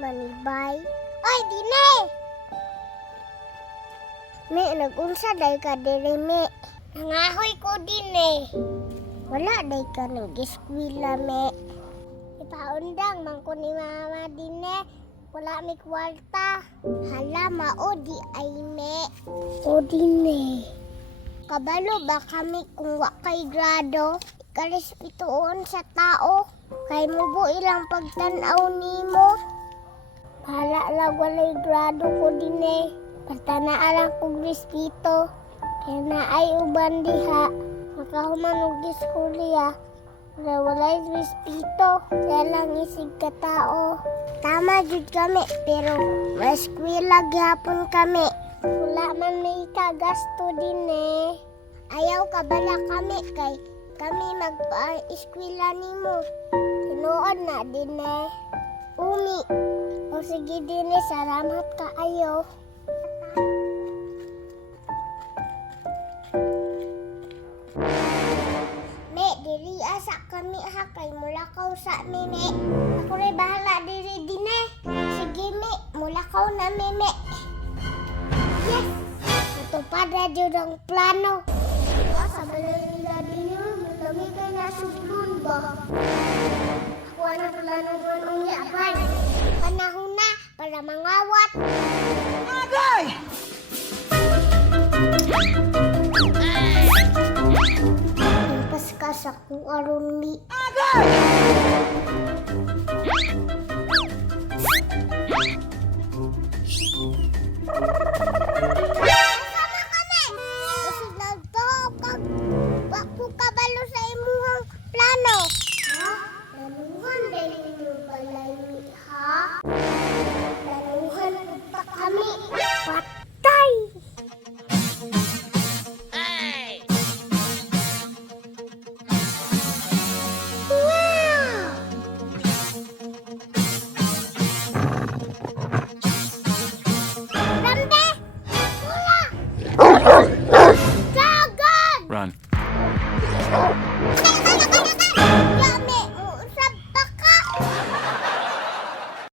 manibay. Oy, Dine! Me, nagunsa day ka diri, me. Nangahoy ko, Dine. Wala day ka nag-eskwila, me. Ipaundang man ko ni Mama, Dine. Wala may kwarta. Hala, maodi ay, me. O, Dine. Kabalo ba kami kung wakay grado? Ikarespetuon sa tao. Kay mo bu ilang pagtanaw nimo. Bahala lang walay grado ko din eh. Partanaalang kong respeto. Kaya na ay uban diha. Makahuman og iskulya. Pero walay respeto. Kaya lang isig ka tao. Tama jud kami. Pero maskwila gyapon kami. Wala man may kagasto din eh. Ayaw ka bala kami kay kami mag-eskwela nimo. Tinuod na din eh. Umi. O sige din eh, salamat ka ayo. Me, diri asa kami ha kay mulakaw sa mime. Ako rin bahala diri din eh. Sige me, mulakaw na mime. Yes! Natupad na dyan ang plano. Sa balay nila din yun, matami ka na sublun ba? Ako na plano ng yaban. Panahon na para mangawat. Agay! Impas ka sa kung aron mi. Agay!